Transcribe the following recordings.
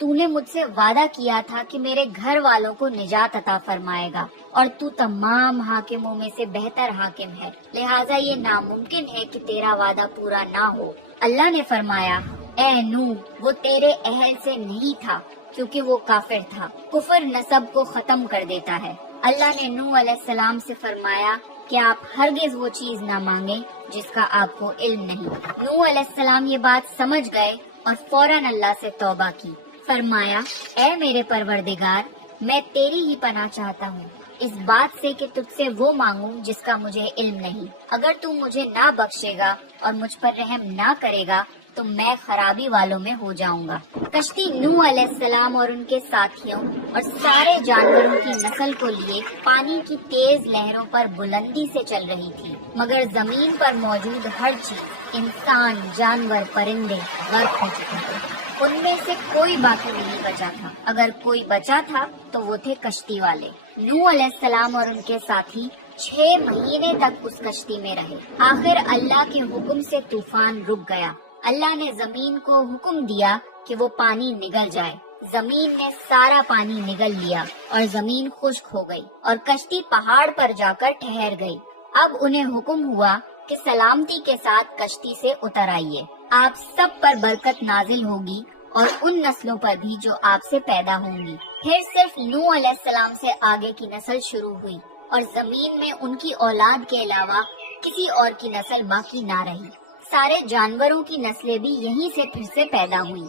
تو نے مجھ سے وعدہ کیا تھا کہ میرے گھر والوں کو نجات عطا فرمائے گا، اور تو تمام حاکموں میں سے بہتر حاکم ہے، لہٰذا یہ ناممکن ہے کہ تیرا وعدہ پورا نہ ہو۔ اللہ نے فرمایا، اے نوح، وہ تیرے اہل سے نہیں تھا کیونکہ وہ کافر تھا، کفر نسب کو ختم کر دیتا ہے۔ اللہ نے نوح علیہ السلام سے فرمایا کہ آپ ہرگز وہ چیز نہ مانگیں جس کا آپ کو علم نہیں۔ نوح علیہ السلام یہ بات سمجھ گئے اور فوراً اللہ سے توبہ کی۔ فرمایا، اے میرے پروردگار، میں تیری ہی پناہ چاہتا ہوں اس بات سے کہ تجھ سے وہ مانگوں جس کا مجھے علم نہیں۔ اگر تو مجھے نہ بخشے گا اور مجھ پر رحم نہ کرے گا تو میں خرابی والوں میں ہو جاؤں گا۔ کشتی نوح علیہ السلام اور ان کے ساتھیوں اور سارے جانوروں کی نسل کو لیے پانی کی تیز لہروں پر بلندی سے چل رہی تھی، مگر زمین پر موجود ہر چیز، انسان، جانور، پرندے غرق ہو چکے تھے۔ ان میں سے کوئی باقی نہیں بچا تھا، اگر کوئی بچا تھا تو وہ تھے کشتی والے۔ نوح علیہ السلام اور ان کے ساتھی 6 مہینے تک اس کشتی میں رہے۔ آخر اللہ کے حکم سے طوفان رک گیا۔ اللہ نے زمین کو حکم دیا کہ وہ پانی نگل جائے۔ زمین نے سارا پانی نگل لیا اور زمین خشک ہو گئی اور کشتی پہاڑ پر جا کر ٹھہر گئی۔ اب انہیں حکم ہوا کہ سلامتی کے ساتھ کشتی سے اتر آئیے، آپ سب پر برکت نازل ہوگی اور ان نسلوں پر بھی جو آپ سے پیدا ہوں گی۔ پھر صرف نوح علیہ السلام سے آگے کی نسل شروع ہوئی اور زمین میں ان کی اولاد کے علاوہ کسی اور کی نسل باقی نہ رہی۔ سارے جانوروں کی نسلیں بھی یہیں سے پھر سے پیدا ہوئیں۔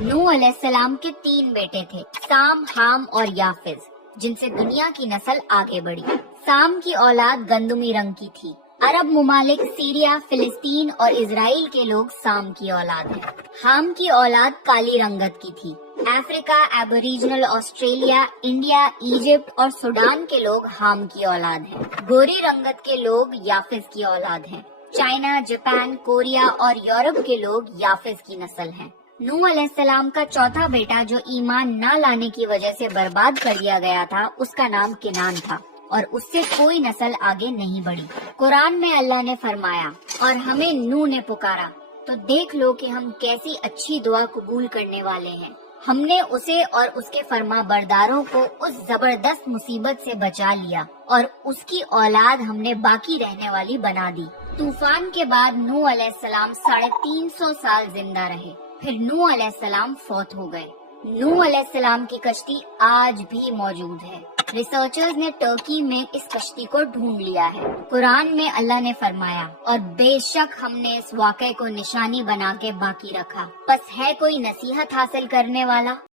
نوح علیہ السلام کے 3 بیٹے تھے، سام، حام اور یافز، جن سے دنیا کی نسل آگے بڑھی۔ سام کی اولاد گندمی رنگ کی تھی۔ عرب ممالک سیریا، فلسطین اور اسرائیل کے لوگ سام کی اولاد ہیں۔ حام کی اولاد کالی رنگت کی تھی۔ افریقہ، ایبوریجنل آسٹریلیا، انڈیا، ایجپٹ اور سوڈان کے لوگ حام کی اولاد ہیں۔ گوری رنگت کے لوگ یافز کی اولاد ہیں۔ چائنا، جاپان، کوریا اور یورپ کے لوگ یافز کی نسل ہیں۔ نوح علیہ السلام کا چوتھا بیٹا جو ایمان نہ لانے کی وجہ سے برباد کر دیا گیا تھا، اس کا نام کنان تھا، اور اس سے کوئی نسل آگے نہیں بڑھی۔ قرآن میں اللہ نے فرمایا، اور ہمیں نوح نے پکارا تو دیکھ لو کہ ہم کیسی اچھی دعا قبول کرنے والے ہیں۔ ہم نے اسے اور اس کے فرما برداروں کو اس زبردست مصیبت سے بچا لیا اور اس کی اولاد ہم نے باقی رہنے والی بنا دی۔ طوفان کے بعد نوح علیہ السلام 350 سال زندہ رہے، پھر نوح علیہ السلام فوت ہو گئے۔ نوح علیہ السلام کی کشتی آج بھی موجود ہے۔ ریسرچرز نے ترکی میں اس کشتی کو ڈھونڈ لیا ہے۔ قرآن میں اللہ نے فرمایا، اور بے شک ہم نے اس واقعے کو نشانی بنا کے باقی رکھا، پس ہے کوئی نصیحت حاصل کرنے والا؟